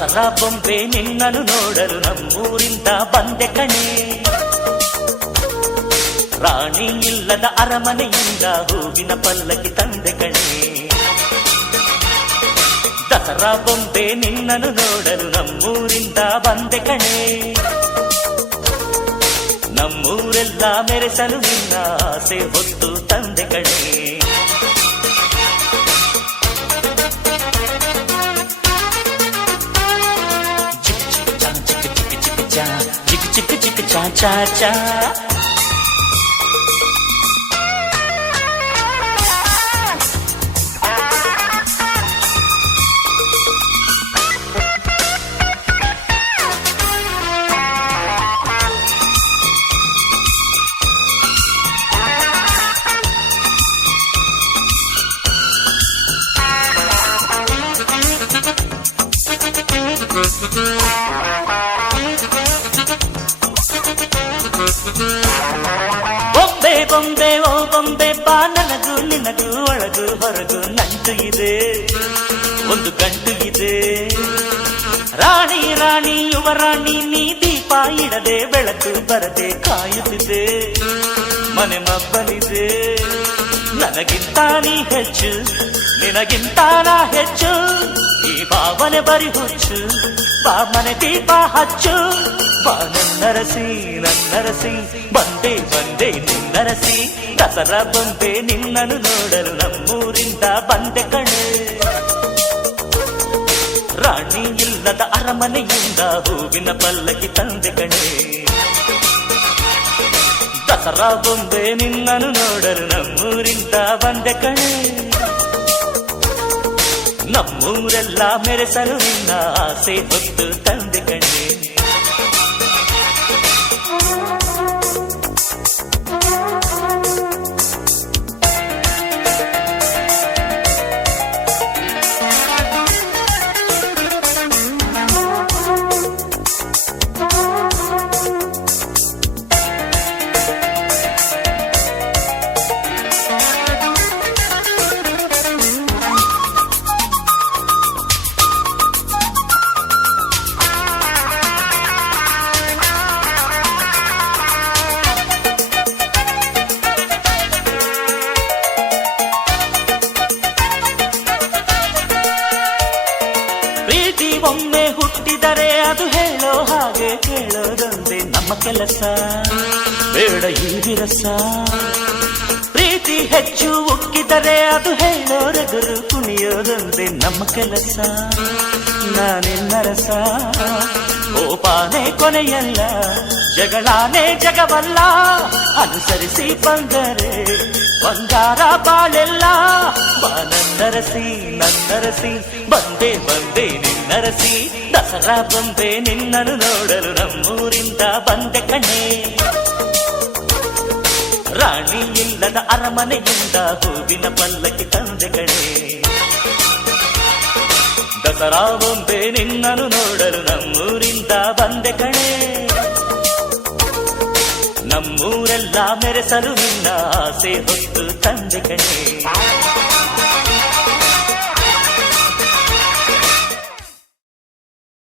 ದಸರಾ ಬೊಂಬೆ ನಿನ್ನನು ನೋಡಲು ನಮ್ಮೂರಿಂದ ಬಂದೆ ಕಣೆ. ರಾಣಿ ಇಲ್ಲದ ಅರಮನೆಯಿಂದ ಹೂವಿನ ಪಲ್ಲಕ್ಕಿ ತಂದೆ ಕಣೆ. ದಸರಾ ಬೊಂಬೆ ನಿನ್ನನು ನೋಡಲು ನಮ್ಮೂರಿಂದ ಬಂದೆ ಕಣೆ. ನಮ್ಮೂರೆಲ್ಲ ಮೆರೆಸಲು ನಿನ್ನ ಆಸೆ ಹೊತ್ತು ತಂದೆ ಕಣೆ. ಚಿಕ್ಕ ಚಿಕ್ಕ ಚಿಕ್ಕ ಚಾ ಚಾ ಚಾ ಬೊಂಬೆ ಬೊಂಬೆ ಓ ಬೊಂಬೆ ಬಾ, ನನಗೂ ನಿನಗೂ ಒಳಗು ಹೊರಗು ನಂಟು ಇದೆ, ಒಂದು ಗಂಟು ಇದೆ. ರಾಣಿ ರಾಣಿ ಯುವರಾಣಿ ನೀ ದೀಪ ಇಡದೆ ಬೆಳಕು ಬರದೆ ಕಾಯುತ್ತಿದೆ, ಮನೆ ಮಬ್ಬಲಿದೆ. ನನಗಿಂತ ನೀ ಹೆಚ್ಚು, ನಿನಗಿಂತ ನಾ ಹೆಚ್ಚು, ಈ ಭಾವನೆ ಬರಿ ಹುಚ್ಚು. ಬಾ ಮನೆ ದೀಪ ಹಚ್ಚು, ಬಾ ನನ್ನರಸಿ ನನ್ನರಸಿ, ಬಂದೆ ಬಂದೆ ನಿನ್ನರಸಿ. ದಸರಾ ಬೊಂಬೆ ನಿನ್ನನು ನೋಡಲು ನಮ್ಮೂರಿಂದ ಬಂದೆ ಕಣೆ. ರಾಣಿ ಇಲ್ಲದ ಅರಮನೆಯಿಂದ ಹೂವಿನ ಪಲ್ಲಕ್ಕಿ ತಂದೆ ಕಣೆ. ದಸರಾ ಬೊಂಬೆ ನಿನ್ನನು ನೋಡಲು ನಮ್ಮೂರಿಂದ ಬಂದೆ ಕಣೆ. ನಮ್ಮೂರೆಲ್ಲ ಮೆರೆಸಲು ನಿನ್ನ ಆಸೆ ಹೊತ್ತು ತಂದೆ ಕಣೆ. ಒಮ್ಮೆ ಹುಟ್ಟಿದರೆ ಅದು ಹೇಳೋ ಹಾಗೆ ಕೇಳೋದೊಂದೇ ನಮ್ಮ ಕೆಲಸ, ಬೇಡ ಈ ವಿರಸ. ಪ್ರೀತಿ ಹೆಚ್ಚು ಉಕ್ಕಿದರೆ ಅದು ಹೇಳೋ ರಗರು ಕುಣಿಯೋದೊಂದೇ ನಮ್ಮ ಕೆಲಸ. ನಾನೆನ್ನರಸ ಕೋಪಾನೇ ಕೊನೆಯಲ್ಲ, ಜಗಳಾನೇ ಜಗವಲ್ಲ. ಅನುಸರಿಸಿ ಬಂದರೆ ಬಂಗಾರ ಬಾಳೆಲ್ಲ. ಬಾ ನನ್ನರಸಿ ನನ್ನರಸಿ, ಬಂದೆ ಬಂದೆ ನಿನ್ನರಸಿ. ದಸರಾ ಬೊಂಬೆ ನಿನ್ನನು ನೋಡಲು ನಮ್ಮೂರಿಂದ ಬಂದೆ ಕಣೆ. ರಾಣಿ ಇಲ್ಲದ ಅರಮನೆಯಿಂದ ಹೂವಿನ ಪಲ್ಲಕ್ಕಿ ತಂದೆ ಕಣೆ. ದಸರಾ ಬೊಂಬೆ ನಿನ್ನನು ನೋಡಲು ನಮ್ಮೂರಿಂದ ಬಂದೆ ಕಣೆ. ನಮ್ಮೂರೆಲ್ಲ ಮೆರೆಸಲು ನಿನ್ನ ಆಸೆ ಹೊತ್ತು ತಂದೆ ಕಣೆ.